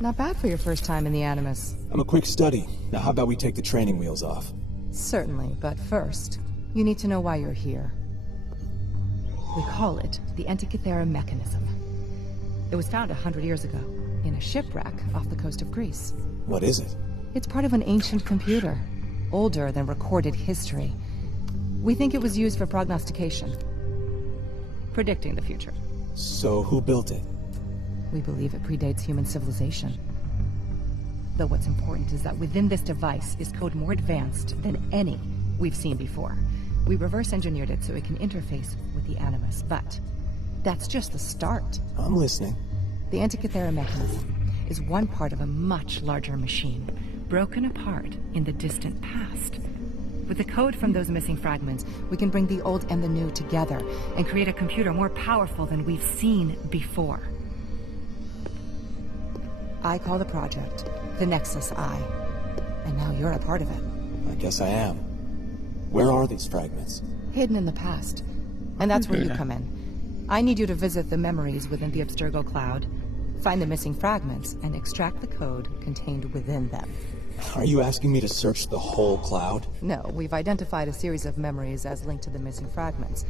Not bad for your first time in the Animus. I'm a quick study. Now how about we take the training wheels off? Certainly, but first, you need to know why you're here. We call it the Antikythera mechanism. It was found 100 years ago, in a shipwreck off the coast of Greece. What is it? It's part of an ancient computer, older than recorded history. We think it was used for prognostication, predicting the future. So who built it? We believe it predates human civilization. Though what's important is that within this device is code more advanced than any we've seen before. We reverse engineered it so it can interface with the Animus, but that's just the start. I'm listening. The Antikythera mechanism is one part of a much larger machine, broken apart in the distant past. With the code from those missing fragments, we can bring the old and the new together and create a computer more powerful than we've seen before. I call the project the Nexus Eye, and now you're a part of it. I guess I am. Where are these fragments? Hidden in the past. And that's where you come in. I need you to visit the memories within the Abstergo cloud, find the missing fragments, and extract the code contained within them. Are you asking me to search the whole cloud? No, we've identified a series of memories as linked to the missing fragments.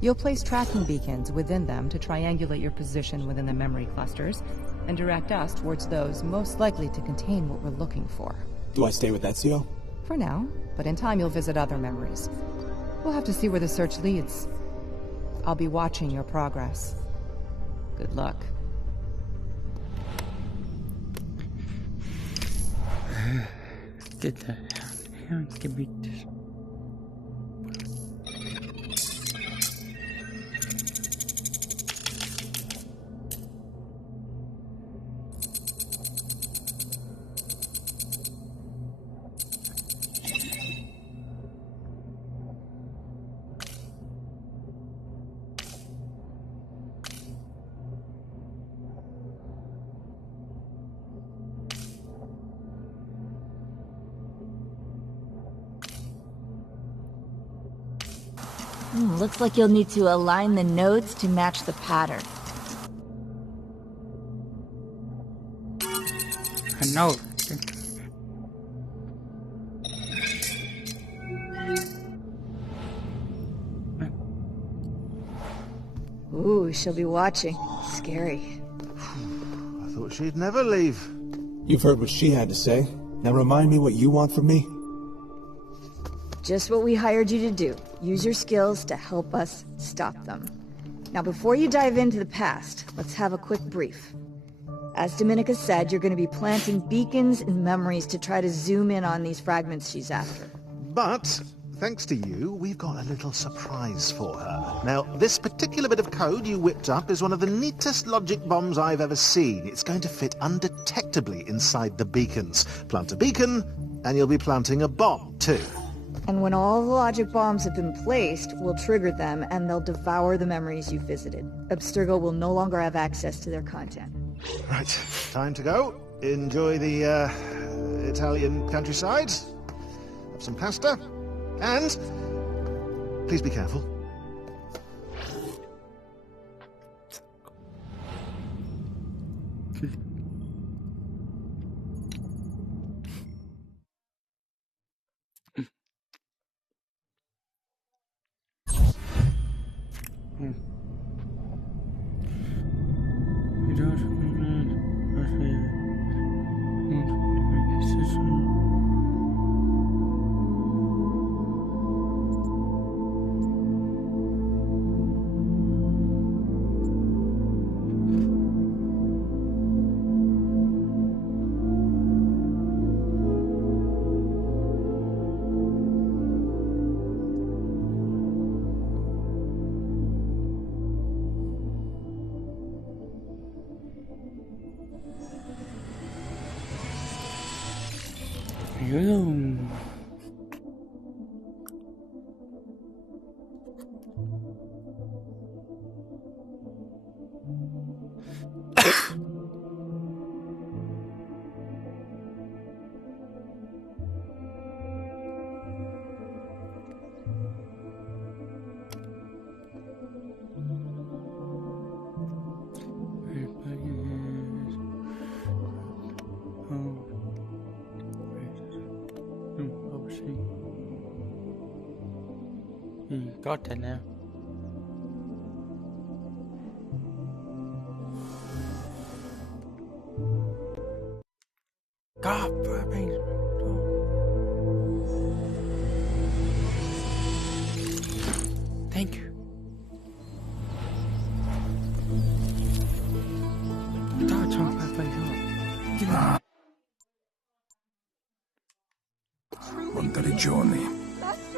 You'll place tracking beacons within them to triangulate your position within the memory clusters, and direct us towards those most likely to contain what we're looking for. Do I stay with Ezio? For now, but in time you'll visit other memories. We'll have to see where the search leads. I'll be watching your progress. Good luck. Titta, jag har inte bytt. Looks like you'll need to align the nodes to match the pattern. I know. Ooh, she'll be watching. Scary. I thought she'd never leave. You've heard what she had to say. Now remind me what you want from me. Just what we hired you to do. Use your skills to help us stop them. Now, before you dive into the past, let's have a quick brief. As Dominica said, you're going to be planting beacons and memories to try to zoom in on these fragments she's after. But, thanks to you, we've got a little surprise for her. Now, this particular bit of code you whipped up is one of the neatest logic bombs I've ever seen. It's going to fit undetectably inside the beacons. Plant a beacon, and you'll be planting a bomb, too. And when all the logic bombs have been placed, we'll trigger them, and they'll devour the memories you visited. Abstergo will no longer have access to their content. Right, time to go. Enjoy the, Italian countryside. Have some pasta. And, please be careful. You got that now. God, please. Thank you. That's on my face. Quanta regione.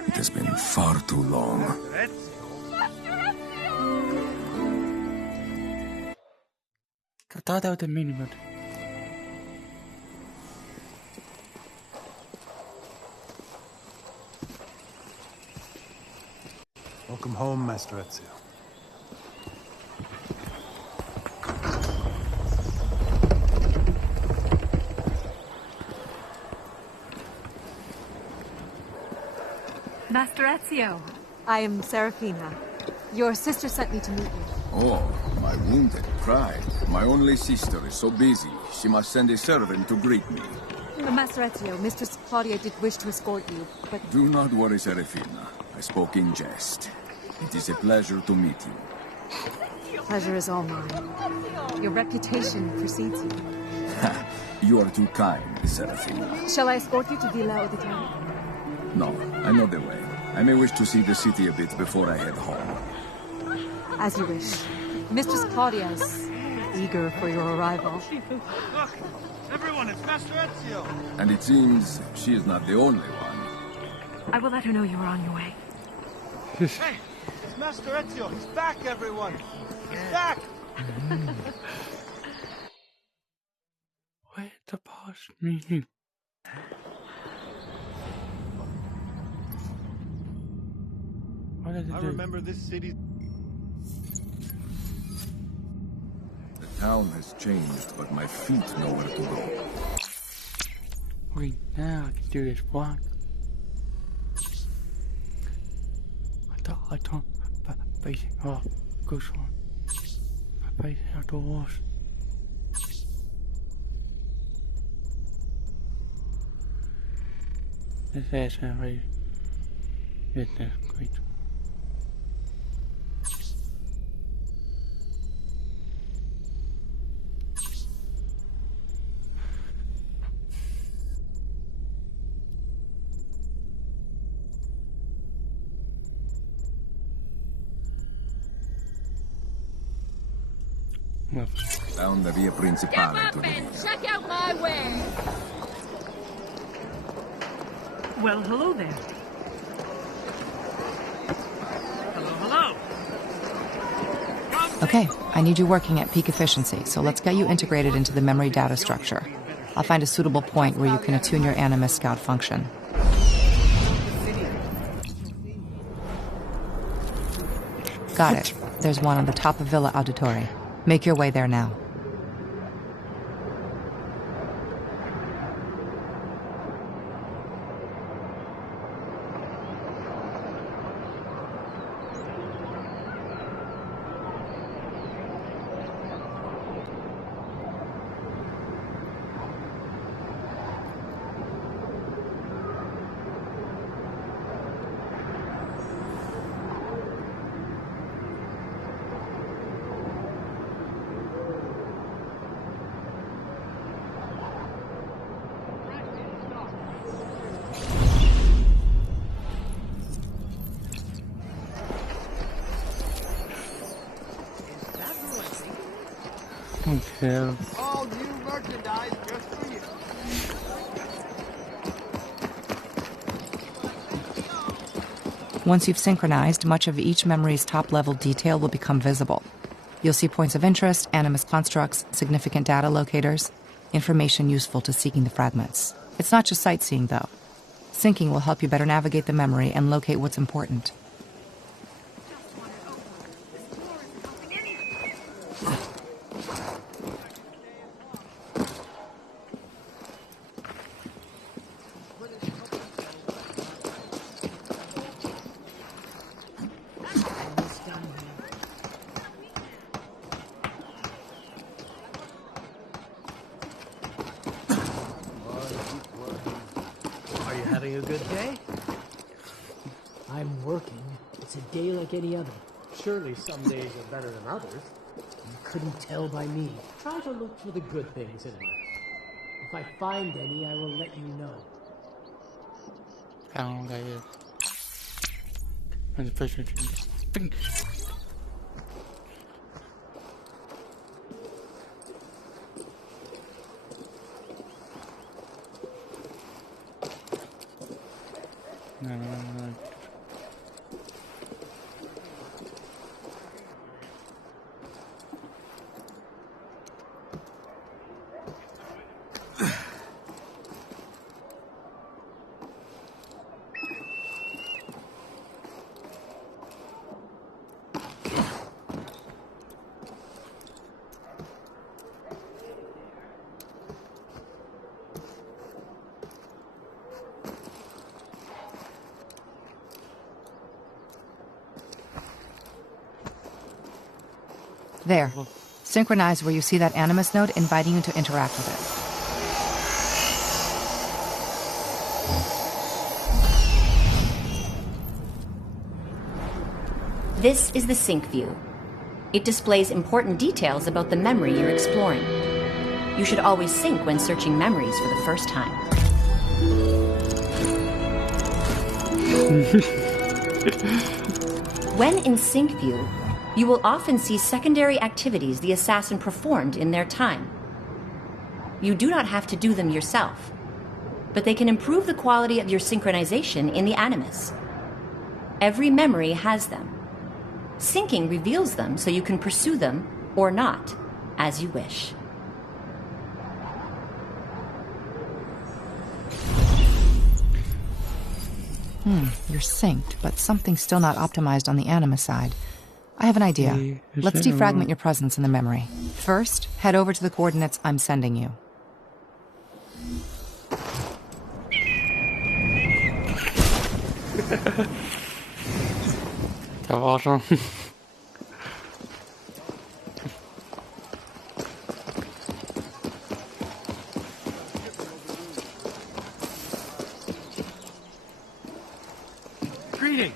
It has been far too long. I thought that was the minimum. Welcome home, Master Ezio. Master Ezio. I am Serafina. Your sister sent me to meet you. Oh, my wounded pride. My only sister is so busy, she must send a servant to greet me. Master Ezio, Mistress Claudia did wish to escort you, but... Do not worry, Serafina. I spoke in jest. It is a pleasure to meet you. Pleasure is all mine. Your reputation precedes you. You are too kind, Serafina. Shall I escort you to Villa Auditore? No, I know the way. I may wish to see the city a bit before I head home. As you wish. Mistress Claudia is eager for your arrival. Look! Everyone, it's Master Ezio! And it seems she is not the only one. I will let her know you are on your way. Hey! It's Master Ezio! He's back, everyone! He's back! Where's the boss meeting? What does it I do? remember this city... The town has changed, but my feet know where to go. Okay, now I can do this one. I thought, basic off, goes on. Basic outdoors. This is really, this is great. Down the via principale to the villa. Check out my way! Well, hello there. Hello! Okay, I need you working at peak efficiency, so let's get you integrated into the memory data structure. I'll find a suitable point where you can attune your Animus Scout function. Got it. There's one on the top of Villa Auditore. Make your way there now. Okay. All new merchandise just for you. Once you've synchronized, much of each memory's top-level detail will become visible. You'll see points of interest, Animus constructs, significant data locators, information useful to seeking the fragments. It's not just sightseeing, though. Syncing will help you better navigate the memory and locate what's important. Are you having a good day? I'm working It's a day like any other. Surely some days are better than others. You couldn't tell by me. Try to look for the good things in life. If I find any, I will let you know. Không cái mình phải There. Synchronize where you see that animus node inviting you to interact with it. This is the sync view. It displays important details about the memory you're exploring. You should always sync when searching memories for the first time. When in sync view, you will often see secondary activities the assassin performed in their time. You do not have to do them yourself, but they can improve the quality of your synchronization in the animus. Every memory has them. Syncing reveals them so you can pursue them or not, as you wish. You're synced, but something's still not optimized on the animus side. I have an idea. Let's defragment your presence in the memory. First, head over to the coordinates I'm sending you. That was awesome. Greetings.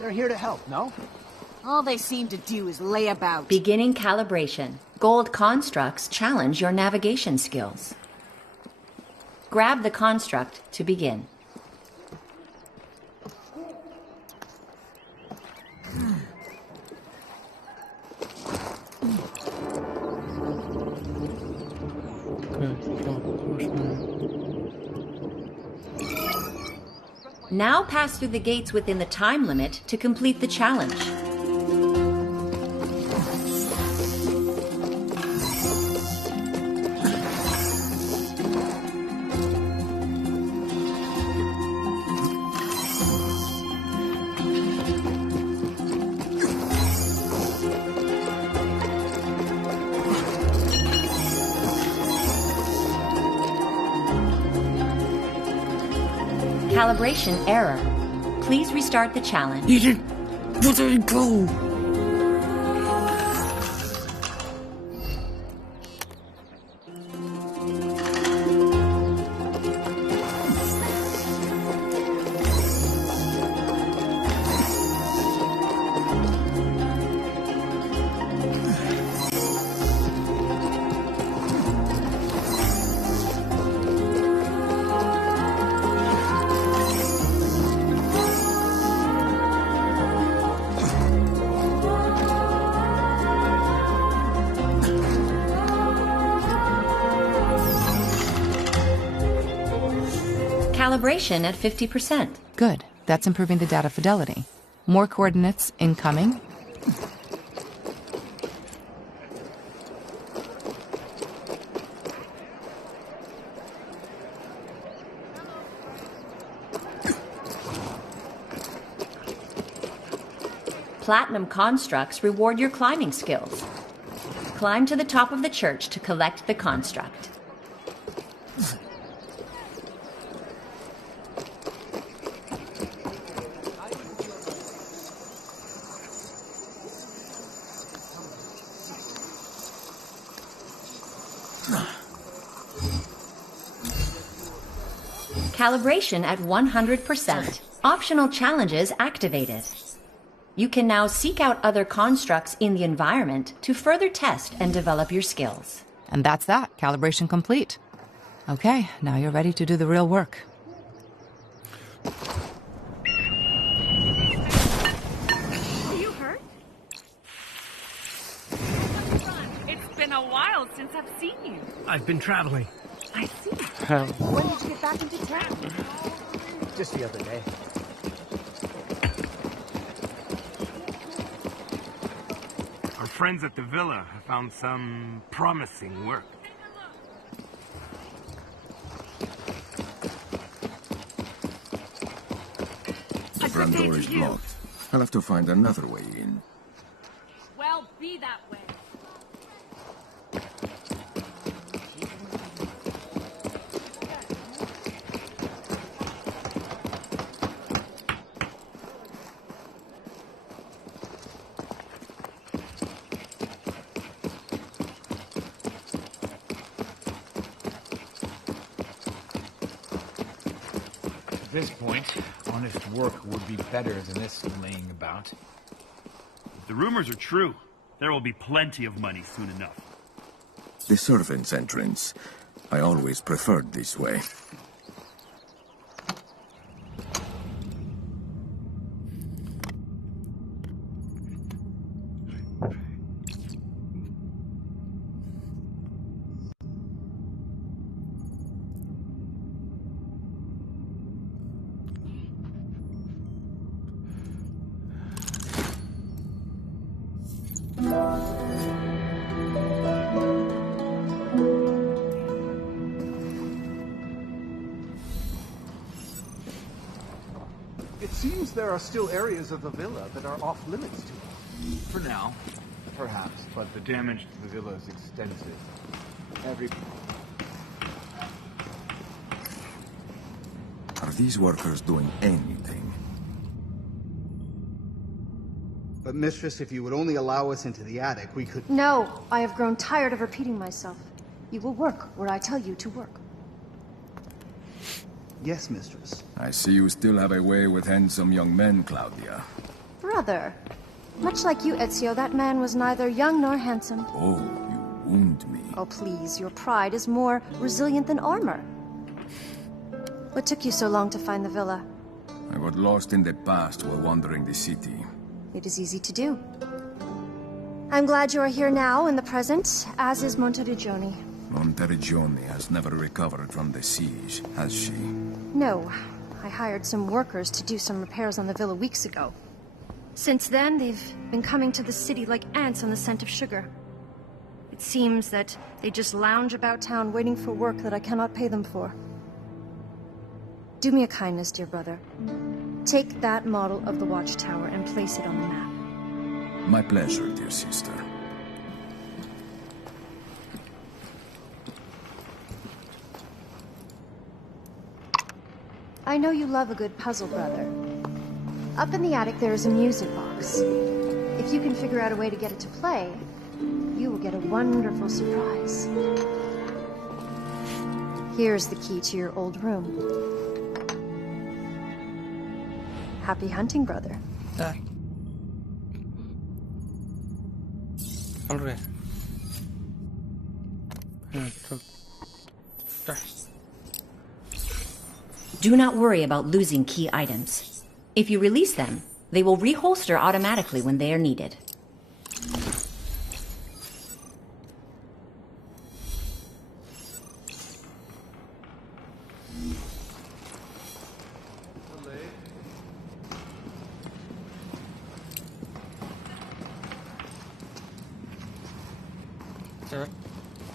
They're here to help, no? All they seem to do is lay about. Beginning calibration. Gold constructs challenge your navigation skills. Grab the construct to begin. Now pass through the gates within the time limit to complete the challenge. Calibration error. Please restart the challenge. You did. Where did it go? Calibration at 50%. Good. That's improving the data fidelity. More coordinates incoming. Platinum constructs reward your climbing skills. Climb to the top of the church to collect the construct. Calibration at 100%. Optional challenges activated. You can now seek out other constructs in the environment to further test and develop your skills. And that's that. Calibration complete. Okay, now you're ready to do the real work. Are you hurt? It's been a while since I've seen you. I've been traveling. I see. When did you get back into town? Just the other day. Our friends at the villa have found some promising work. The front door is blocked. I'll have to find another way in. Well, be that way. At this point, honest work would be better than this laying about. If the rumors are true, there will be plenty of money soon enough. The servants' entrance. I always preferred this way. It seems there are still areas of the villa that are off limits to us. For now, perhaps, but the damage to the villa is extensive. Are these workers doing anything? But Mistress, if you would only allow us into the attic, we could... No, I have grown tired of repeating myself. You will work where I tell you to work. Yes, Mistress. I see you still have a way with handsome young men, Claudia. Brother, much like you, Ezio, that man was neither young nor handsome. Oh, you wound me. Oh, please, your pride is more resilient than armor. What took you so long to find the villa? I got lost in the past while wandering the city. It is easy to do. I'm glad you are here now in the present, as is Monteriggioni. Monteriggioni has never recovered from the siege, has she? No. I hired some workers to do some repairs on the villa weeks ago. Since then, they've been coming to the city like ants on the scent of sugar. It seems that they just lounge about town waiting for work that I cannot pay them for. Do me a kindness, dear brother. Take that model of the watchtower and place it on the map. My pleasure, dear sister. I know you love a good puzzle, brother. Up in the attic there is a music box. If you can figure out a way to get it to play, you will get a wonderful surprise. Here's the key to your old room. Happy hunting, brother. Alright. Do not worry about losing key items. If you release them, they will reholster automatically when they are needed.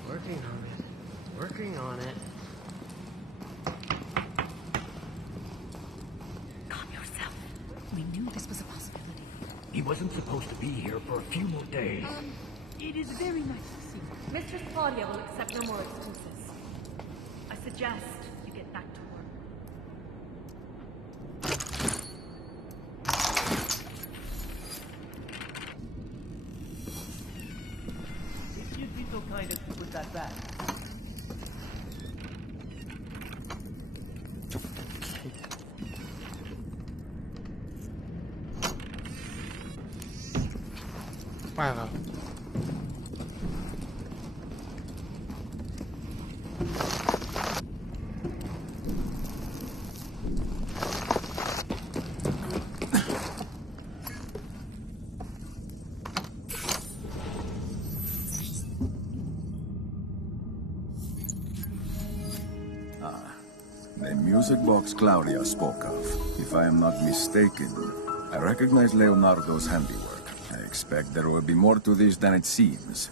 Working on it. Working on it. Calm yourself. We knew this was a possibility. He wasn't supposed to be here for a few more days. It is very nice to see you. Mistress Claudia will accept no more excuses. I suggest you get back to work. If you'd be so kind as to put that back. Wow. The music box Claudia spoke of. If I am not mistaken, I recognize Leonardo's handiwork. I expect there will be more to this than it seems.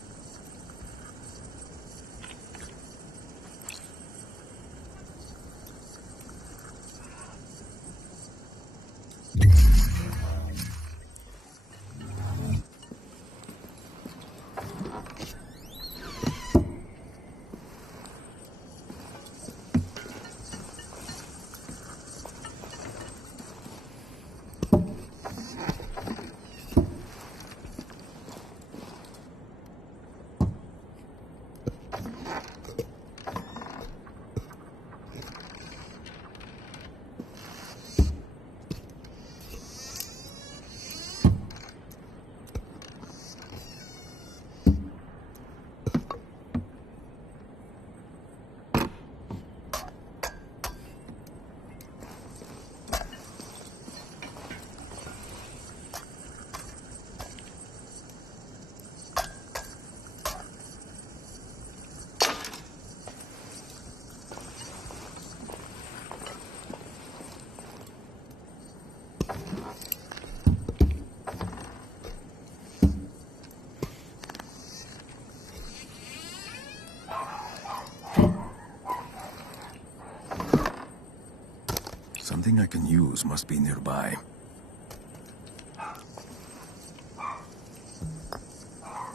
Something I can use must be nearby.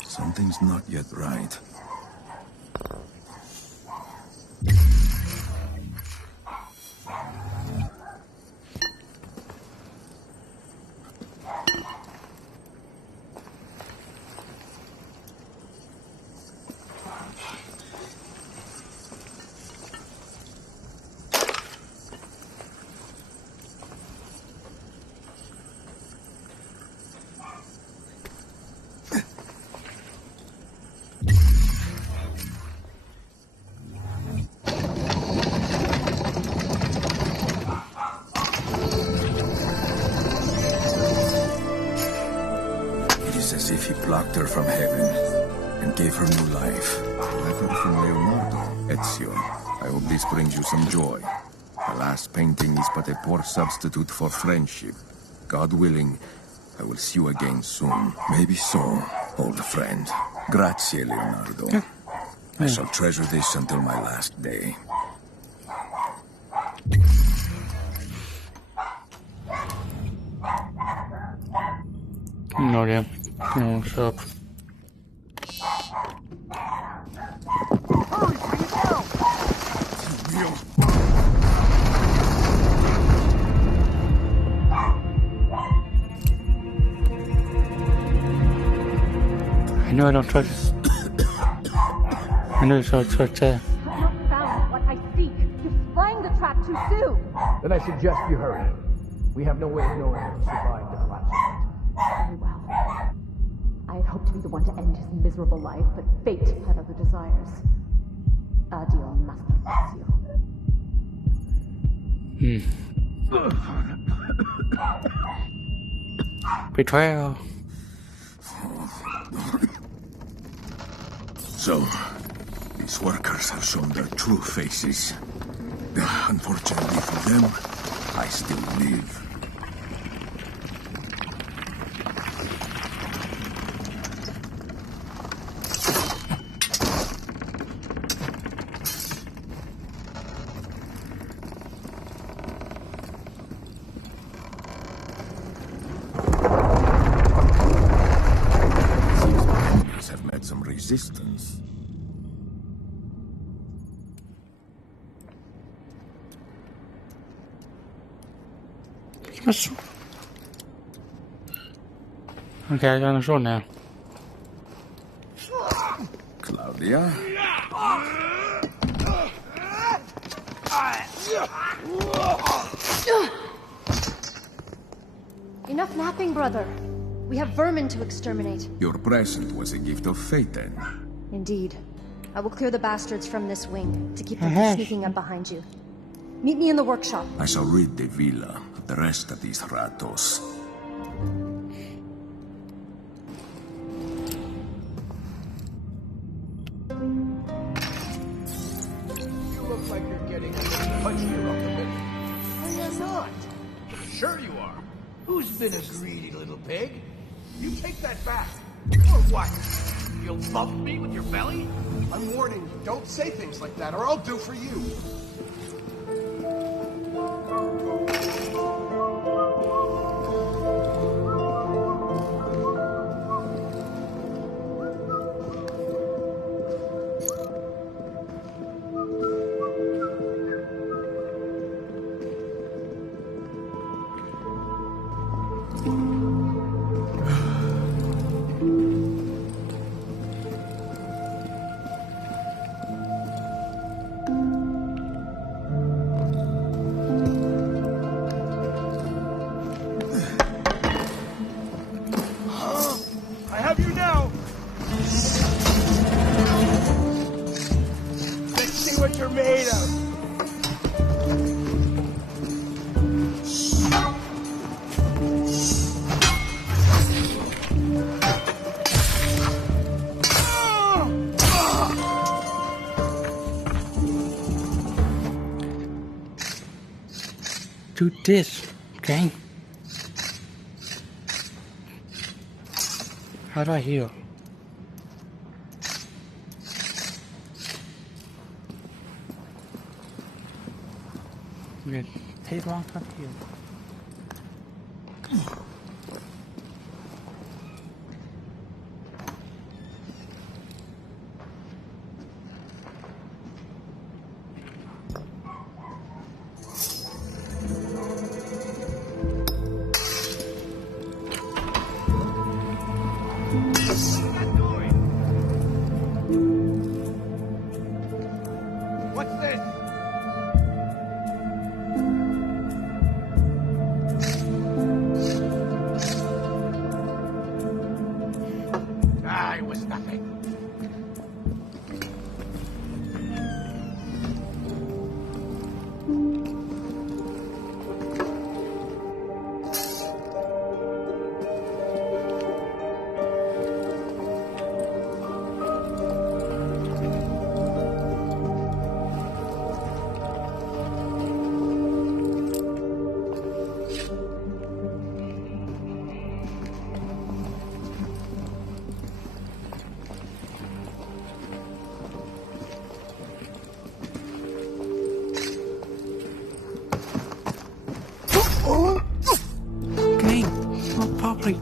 Something's not yet right. As if he plucked her from heaven and gave her new life. A letter from Leonardo. Ezio, I hope this brings you some joy. The last painting is but a poor substitute for friendship. God willing, I will see you again soon. Maybe so, old friend. Grazie, Leonardo. I shall treasure this until my last day. No idea. No, what's up? I know I don't trust. I know it's right there. I have not found what I seek. You sprang the trap too soon. Then I suggest you hurry. We have no way of knowing if he survived the collapse. Very well. I had hoped to be the one to end his miserable life, but fate had other desires. Addio, Master Ezio. Betrayal. So, these workers have shown their true faces. Unfortunately for them, I still live. Some resistance. Okay, I got on the shore now. Claudia? Enough napping, brother. We have vermin to exterminate. Your present was a gift of fate, then. Indeed. I will clear the bastards from this wing to keep them from sneaking up behind you. Meet me in the workshop. I shall rid the villa of the rest of these ratos. You look like you're getting a little punchier up the middle. No, you're not. Sure you are. Who's been a greedy little pig? You take that back. Or what? You'll bump me with your belly? I'm warning you, don't say things like that, or I'll do for you. I have you now! Let's see what you're made of! Do this, okay? How do I heal? It takes a long time to heal. What's this? It was nothing. Okay, not properly.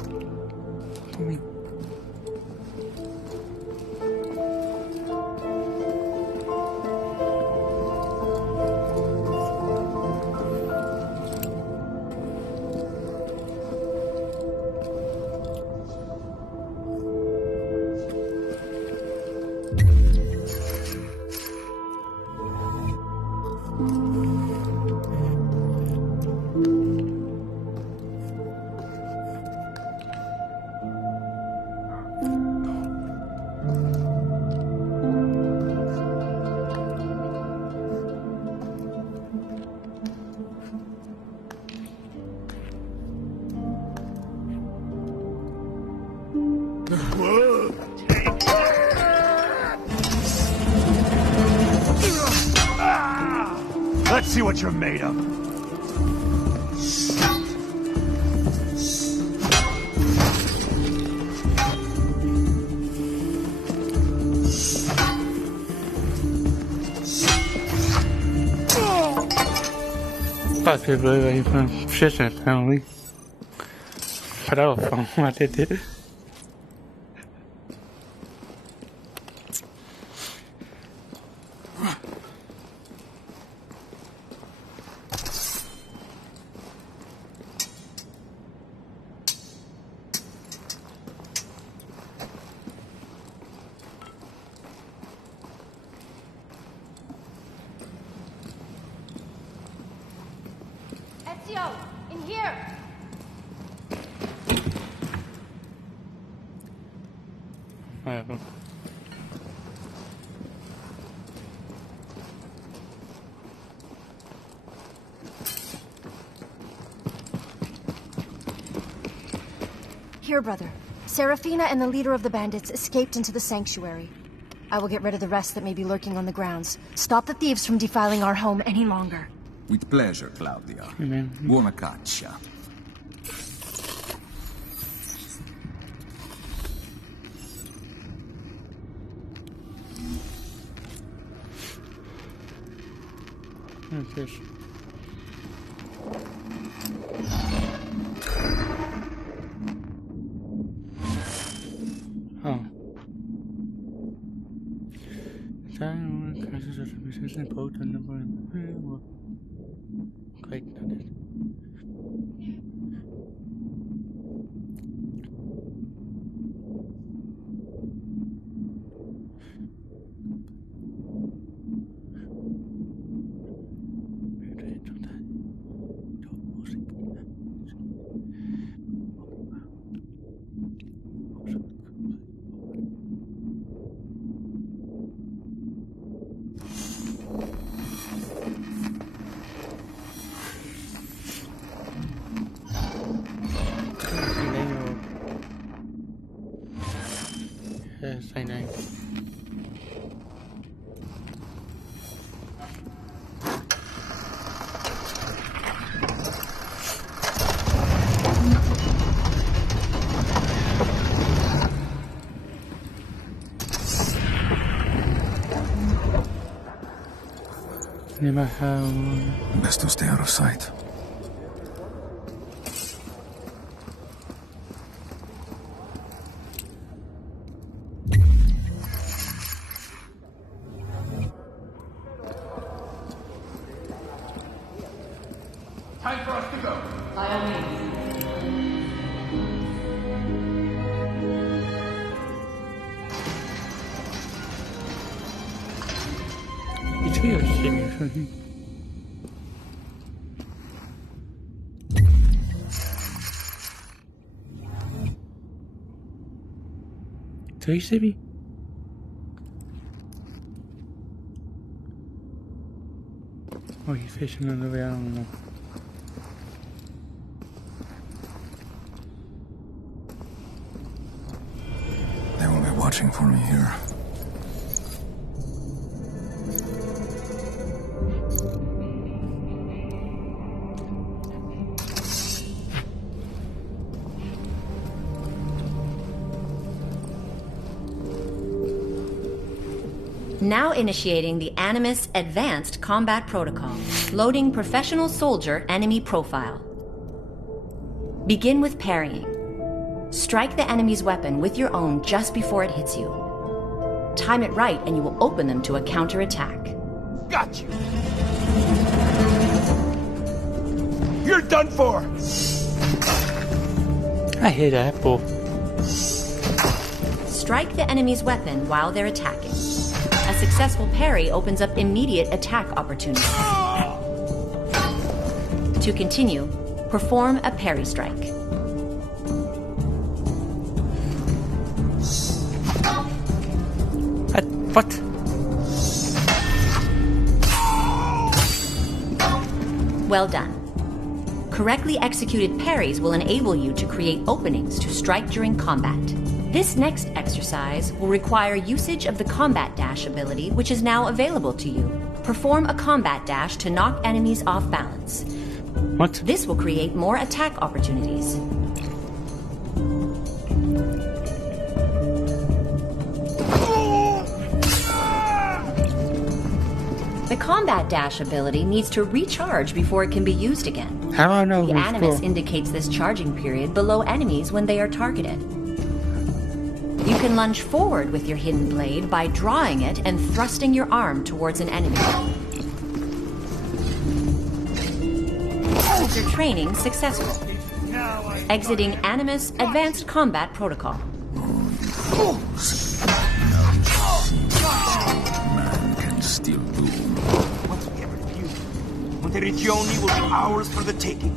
Let's see what you're made of. Possibly even position only. But I was fun when I did it. Ezio, in here! ครับผม Here, brother. Serafina and the leader of the bandits escaped into the sanctuary. I will get rid of the rest that may be lurking on the grounds. Stop the thieves from defiling our home any longer. With pleasure, Claudia. Amen. Buona caccia. Fish. Oh. Say name. Best to stay out of sight. Time for us to go. By all means. 이쪽이 열심히 저이세비 이 세션은 왜 안 오나 They will be watching for me here. Now initiating the Animus Advanced Combat Protocol. Loading Professional Soldier Enemy Profile. Begin with parrying. Strike the enemy's weapon with your own just before it hits you. Time it right and you will open them to a counterattack. Got you! You're done for! I hate Apple. Strike the enemy's weapon while they're attacking. A successful parry opens up immediate attack opportunities. To continue, perform a parry strike. What? Well done. Correctly executed parries will enable you to create openings to strike during combat. This next exercise will require usage of the Combat Dash ability, which is now available to you. Perform a Combat Dash to knock enemies off balance. What? This will create more attack opportunities. The Combat Dash ability needs to recharge before it can be used again. How do I know The who's Animus cool? indicates this charging period below enemies when they are targeted. You can lunge forward with your hidden blade by drawing it and thrusting your arm towards an enemy. Your training successful. Exiting Animus Advanced Combat Protocol. Man can still do. Once we ever defuse, Monteriggioni will be ours for the taking.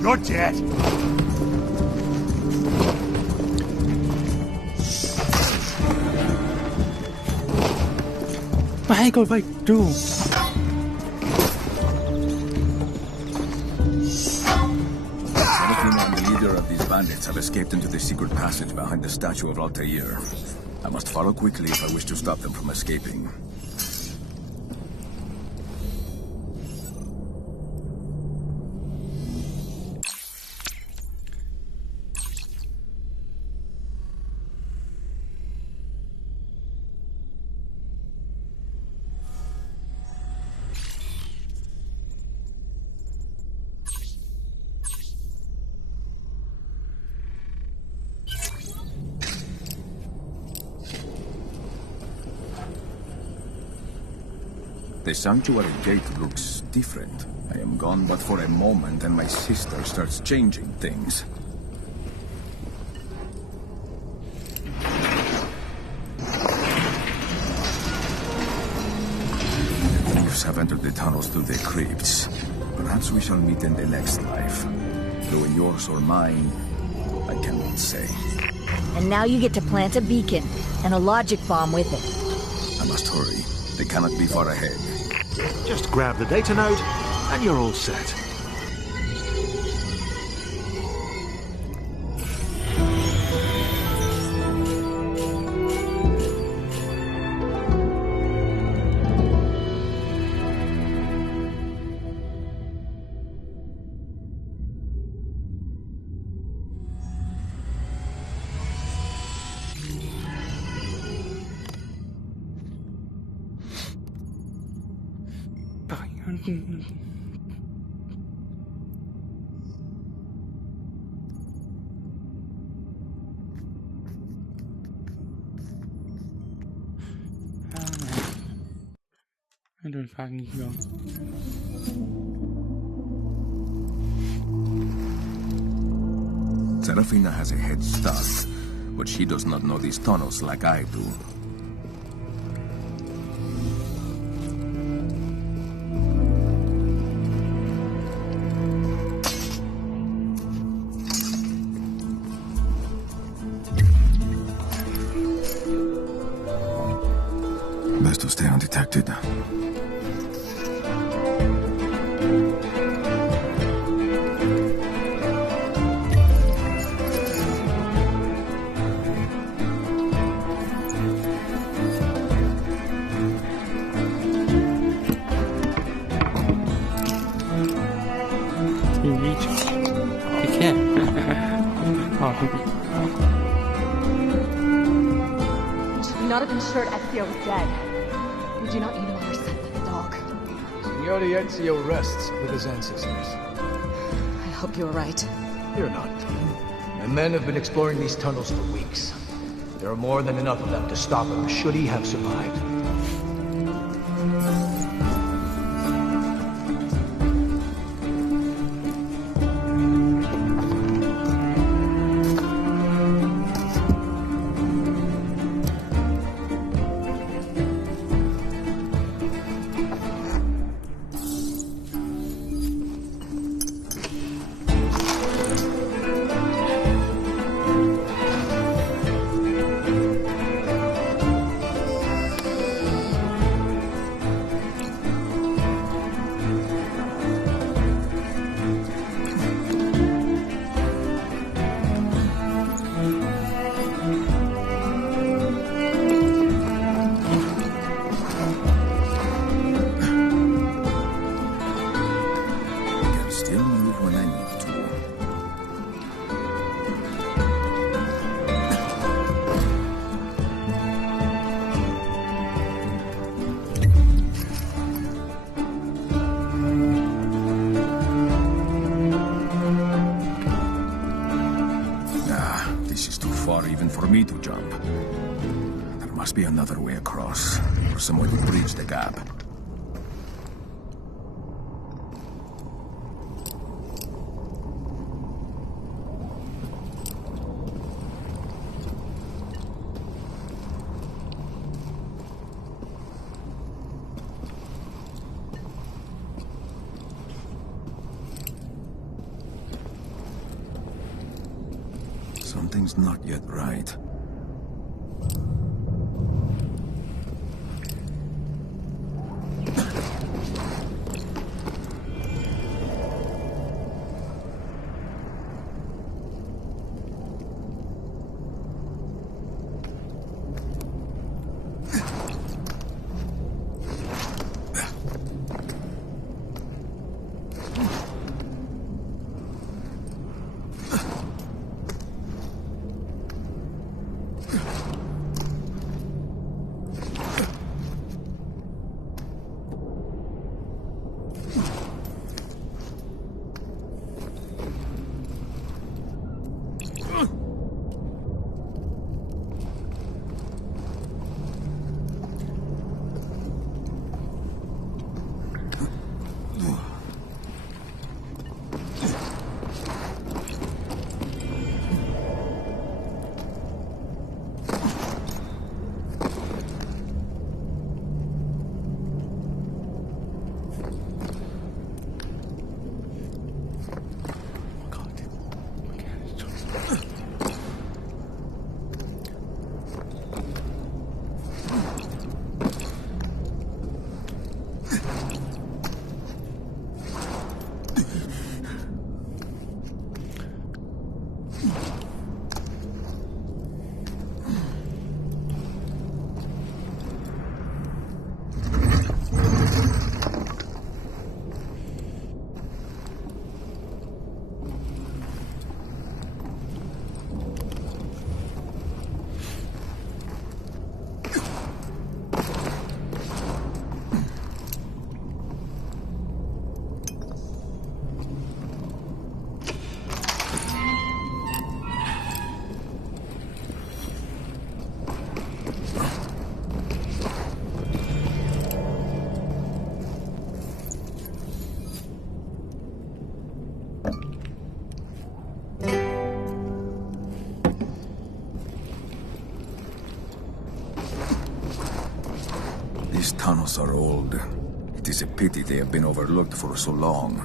You're dead. Hay coi vậy true. Serafina and the leader of these bandits have escaped into the secret passage behind the statue of Altair. I must follow quickly if I wish to stop them from escaping. The sanctuary gate looks different. I am gone but for a moment and my sister starts changing things. The thieves have entered the tunnels through the crypts. Perhaps we shall meet in the next life. Though in yours or mine, I cannot say. And now you get to plant a beacon, and a logic bomb with it. I must hurry. They cannot be far ahead. Just grab the data node, and you're all set. I don't fucking know. Serafina has a head start, but she does not know these tunnels like I do. Best to stay undetected. You reach. You can't. Should we not have been sure Ezio was dead? We do not need him on our scent like a dog. Signore Ezio rests with his ancestors. I hope you were right. Fear not. My men have been exploring these tunnels for weeks. There are more than enough of them to stop him, should he have survived. For me to jump. There must be another way across, or some way to bridge the gap. Something's not yet right. These tunnels are old. It is a pity they have been overlooked for so long.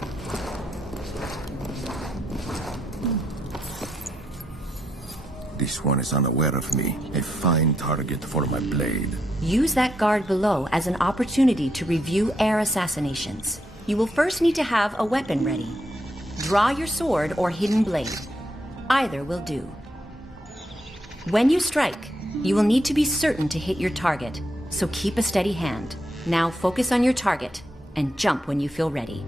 This one is unaware of me. A fine target for my blade. Use that guard below as an opportunity to review air assassinations. You will first need to have a weapon ready. Draw your sword or hidden blade. Either will do. When you strike, you will need to be certain to hit your target, so keep a steady hand. Now focus on your target and jump when you feel ready.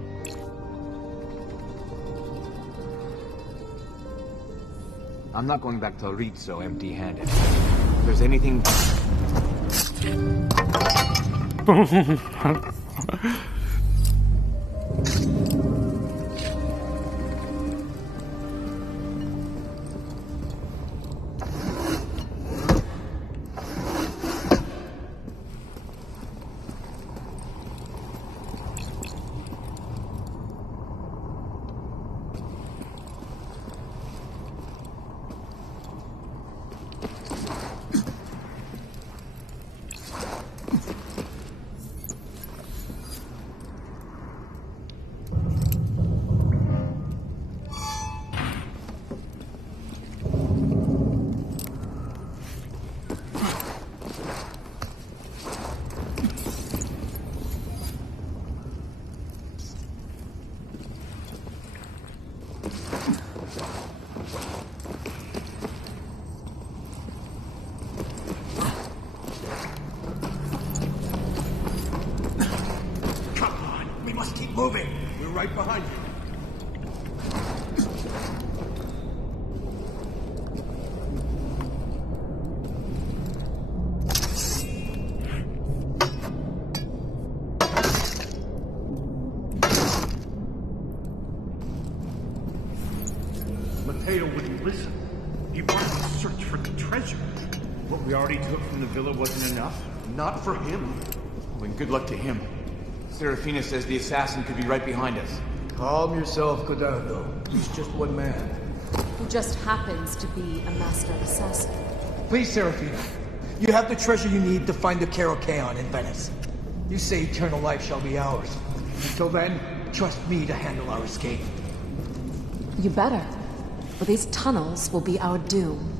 I'm not going back to Rizzo empty-handed. If there's anything... Moving! We're right behind you. Mateo wouldn't listen. He wanted to search for the treasure. What we already took from the villa wasn't enough? Not for him. Well, then good luck to him. Serafina says the assassin could be right behind us. Calm yourself, Codardo. He's just one man. Who just happens to be a master assassin. Please, Serafina. You have the treasure you need to find the Karokaon in Venice. You say eternal life shall be ours. Until then, trust me to handle our escape. You better. For these tunnels will be our doom.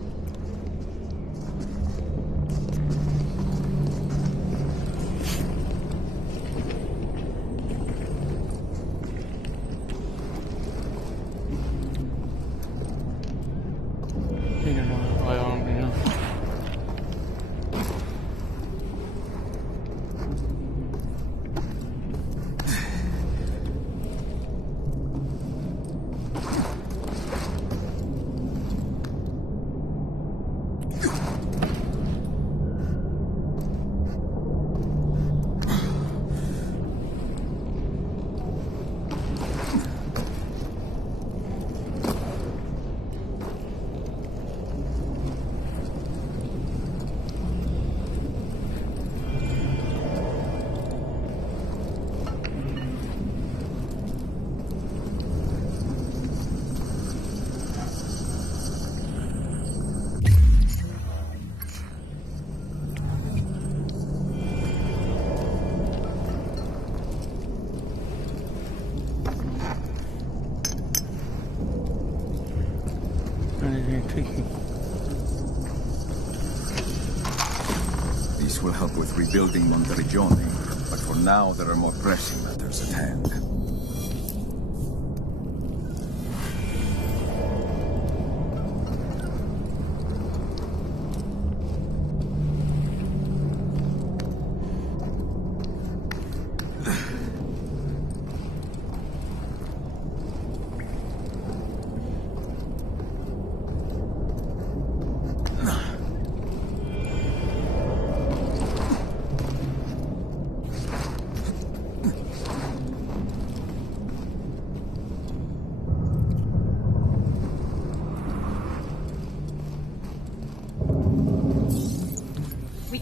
This will help with rebuilding Monteriggioni, but for now there are more pressing matters at hand.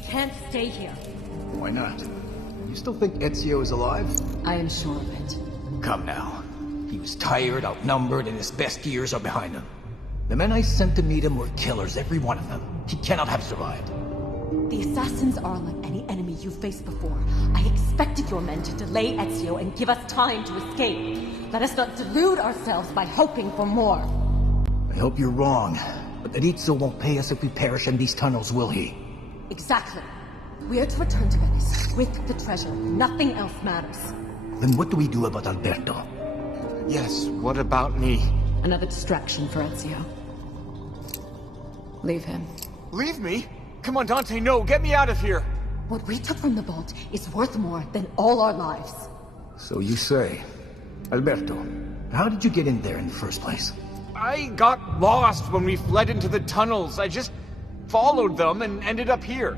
Can't stay here. Why not? You still think Ezio is alive? I am sure of it. Come now. He was tired, outnumbered, and his best years are behind him. The men I sent to meet him were killers, every one of them. He cannot have survived. The assassins are unlike any enemy you've faced before. I expected your men to delay Ezio and give us time to escape. Let us not delude ourselves by hoping for more. I hope you're wrong, but Ezio won't pay us if we perish in these tunnels, will he? Exactly. We are to return to Venice with the treasure. Nothing else matters. Then what do we do about Alberto? Yes, what about me? Another distraction for Ezio. Leave him. Leave me? Commandante, no! Get me out of here! What we took from the vault is worth more than all our lives. So you say. Alberto, how did you get in there in the first place? I got lost when we fled into the tunnels. I just followed them and ended up here.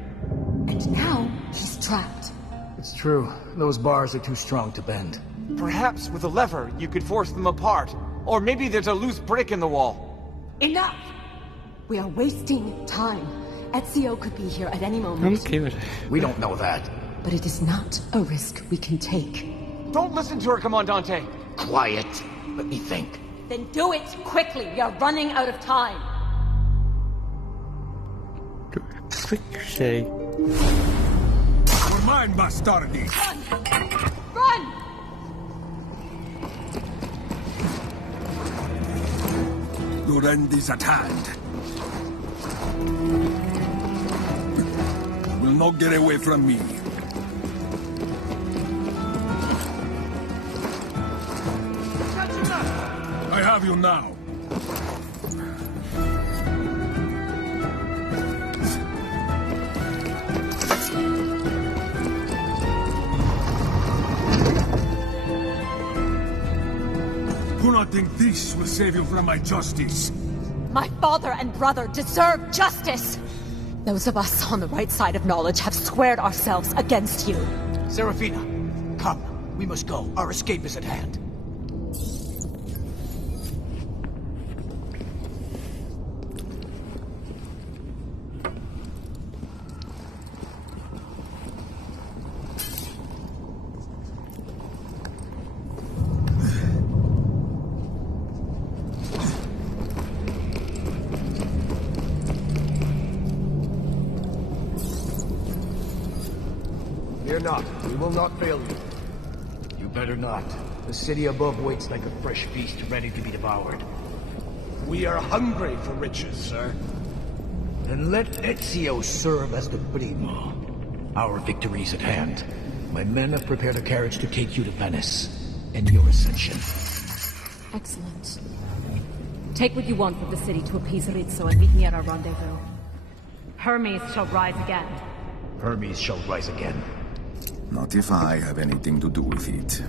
And now, he's trapped. It's true. Those bars are too strong to bend. Perhaps with a lever, you could force them apart. Or maybe there's a loose brick in the wall. Enough! We are wasting time. Ezio could be here at any moment. Okay with it. We don't know that. But it is not a risk we can take. Don't listen to her, Commandante! Quiet. Let me think. Then do it quickly. We are running out of time. Quick, say. For mine, bastardi! Run! Your end is at hand. You will not get away from me. I have you now. Do not think this will save you from my justice. My father and brother deserve justice! Those of us on the right side of knowledge have squared ourselves against you. Serafina, come. We must go. Our escape is at hand. Fear not. We will not fail you. You better not. The city above waits like a fresh feast ready to be devoured. We are hungry for riches, sir. Then let Ezio serve as the primo. Our victory is at hand. My men have prepared a carriage to take you to Venice, and your ascension. Excellent. Take what you want from the city to appease Rizzo and meet me at our rendezvous. Hermes shall rise again. Hermes shall rise again. Not if I have anything to do with it.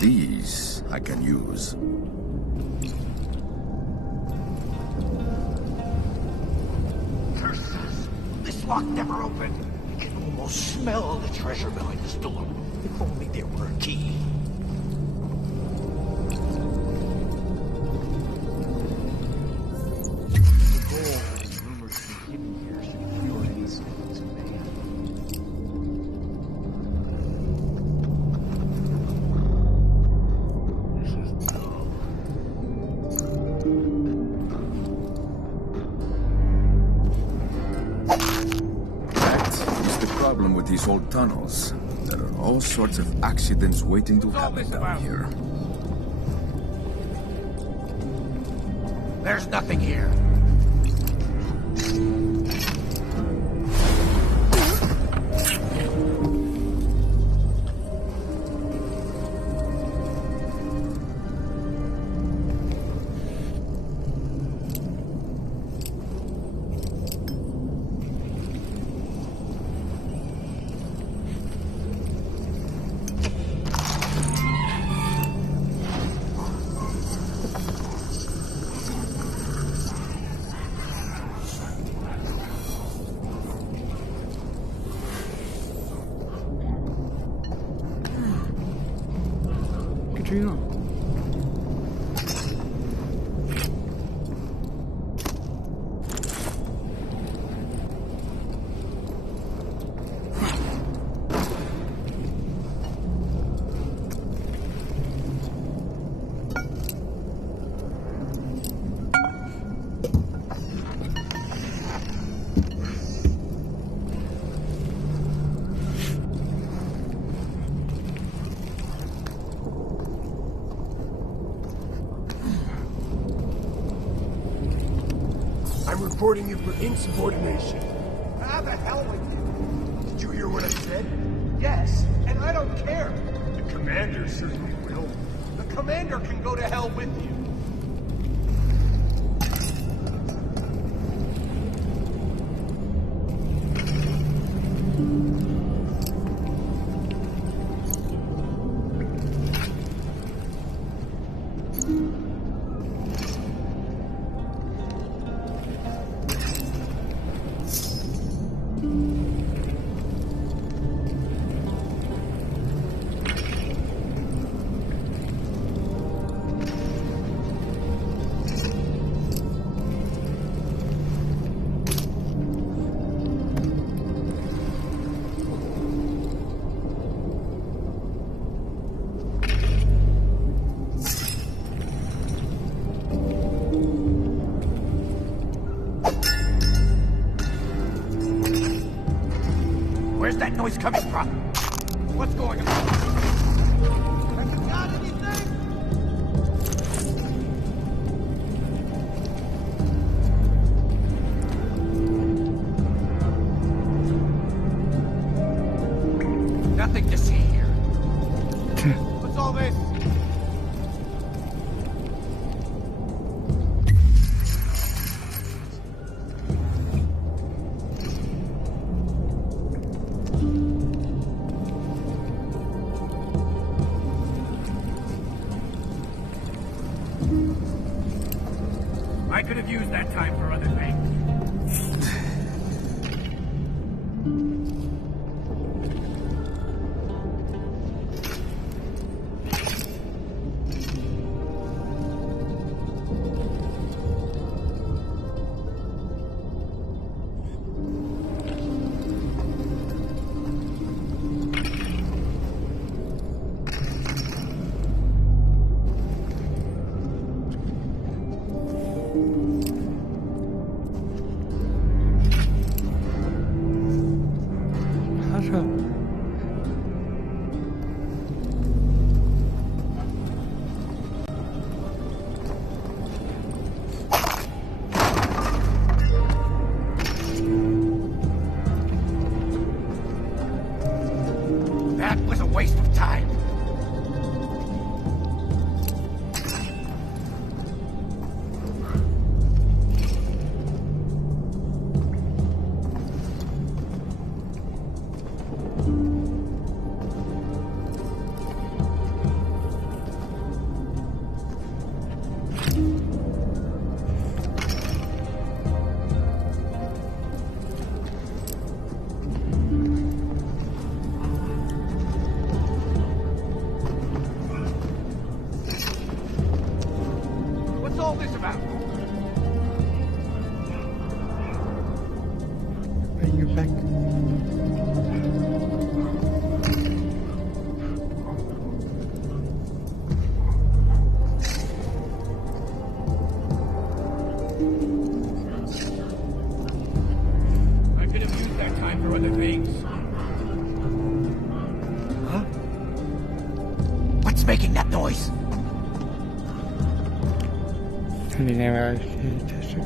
These I can use. Curse us! This lock never opened. I can almost smell the treasure behind this door. If only there were a key. These old tunnels. There are all sorts of accidents waiting to happen down here. There's nothing here. you know? I'm reporting you for insubordination. How the hell with you? Did you hear what I said? Yes, and I don't care. The commander certainly will. The commander can go to hell with you. Where's that noise coming from? What's going on? Have you got anything? Nothing to see here. What's all this? I could have used that time for other things. That was a waste of time. What's all this about? Bring you back. I could have used that time for other things. Huh? What's making that noise? Hindi na test it.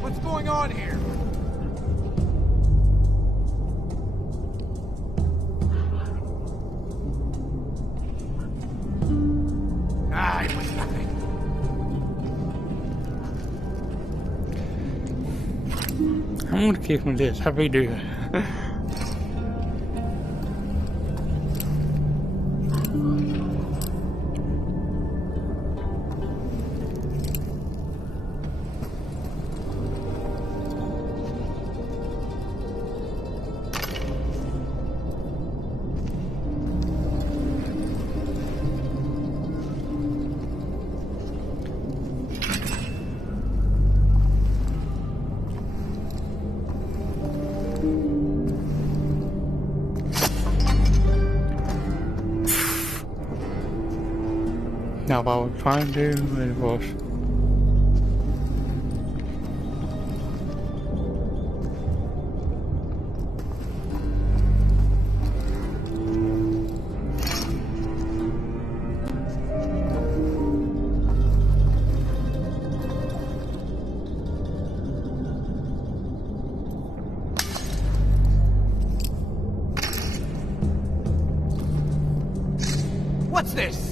What's going on here? Ah, it was nothing. I'm gonna keep him this. How we do that? not what we're trying to do, and of course. What's this?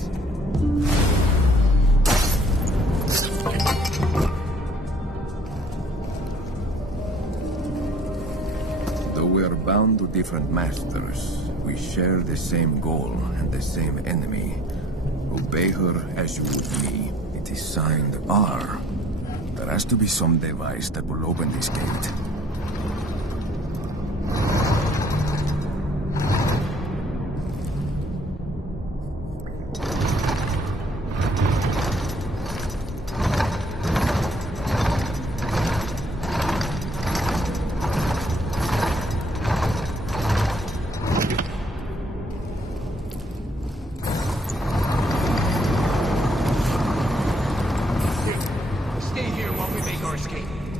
Though we are bound to different masters, we share the same goal and the same enemy. Obey her as you would me. It is signed R. There has to be some device that will open this gate.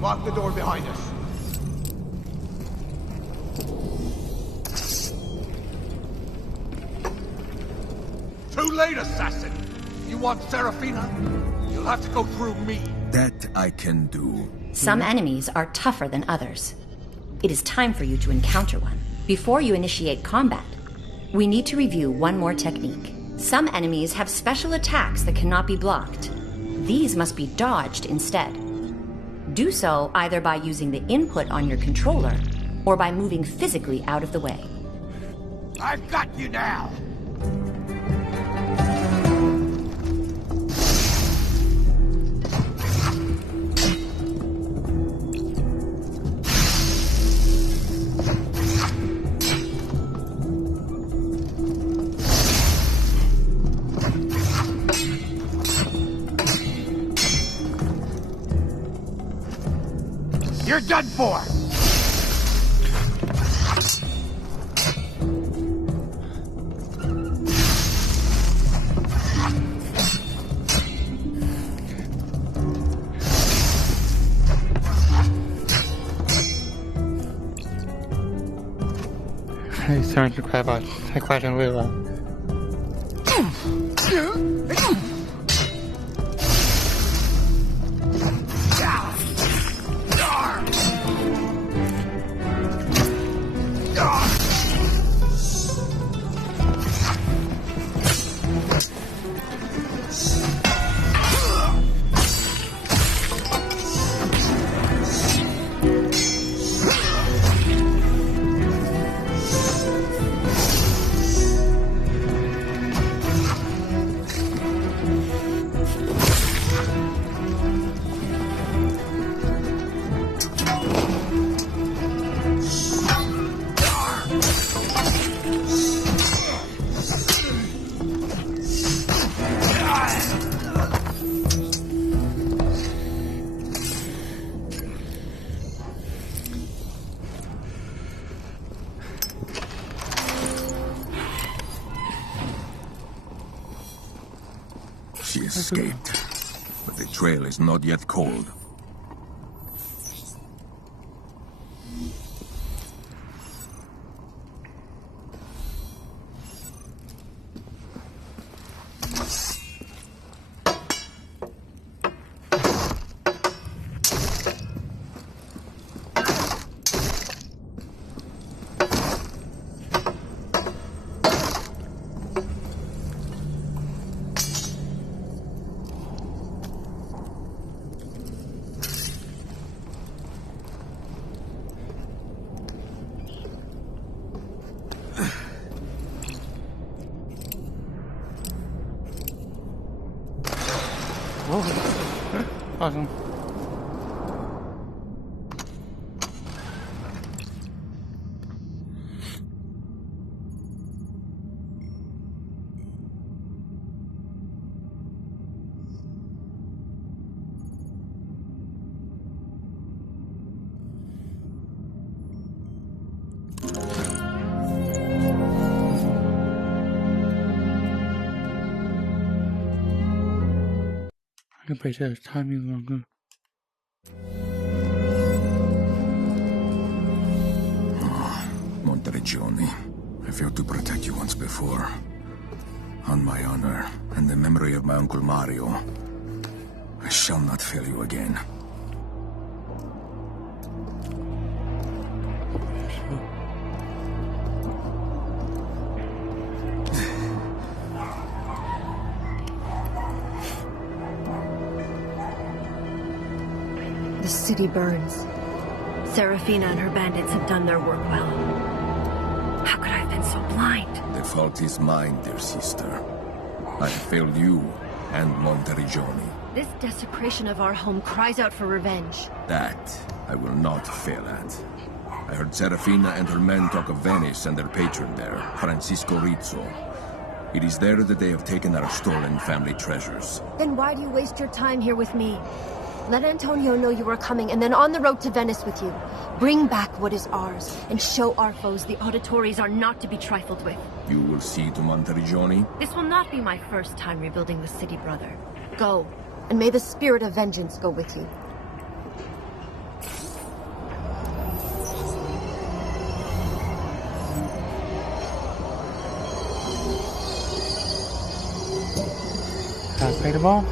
Lock the door behind us. Too late, assassin! You want Serafina? You'll have to go through me. That I can do. Some enemies are tougher than others. It is time for you to encounter one. Before you initiate combat, we need to review one more technique. Some enemies have special attacks that cannot be blocked. These must be dodged instead. Do so either by using the input on your controller or by moving physically out of the way. I've got you now! You're done for! He's trying to grab us. I quite a little. She escaped, but the trail is not yet cold. Awesome. Everybody says timing longer. Monteriggioni, I failed to protect you once before. On my honor and the memory of my Uncle Mario, I shall not fail you again. The city burns. Serafina and her bandits have done their work well. How could I have been so blind? The fault is mine, dear sister. I failed you and Monteriggioni. This desecration of our home cries out for revenge. That I will not fail at. I heard Serafina and her men talk of Venice and their patron there, Francisco Rizzo. It is there that they have taken our stolen family treasures. Then why do you waste your time here with me? Let Antonio know you are coming, and then on the road to Venice with you. Bring back what is ours, and show our foes the auditories are not to be trifled with. You will see to Monteriggioni? This will not be my first time rebuilding the city, brother. Go, and may the spirit of vengeance go with you. Play the ball.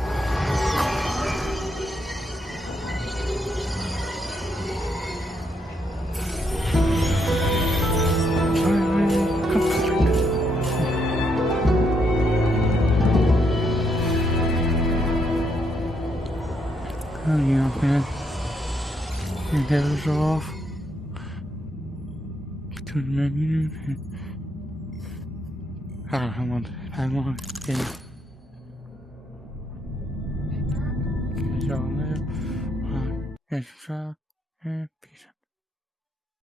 Oh yeah, man. Your headers off. To the menu. Hang on. Extra and pizza.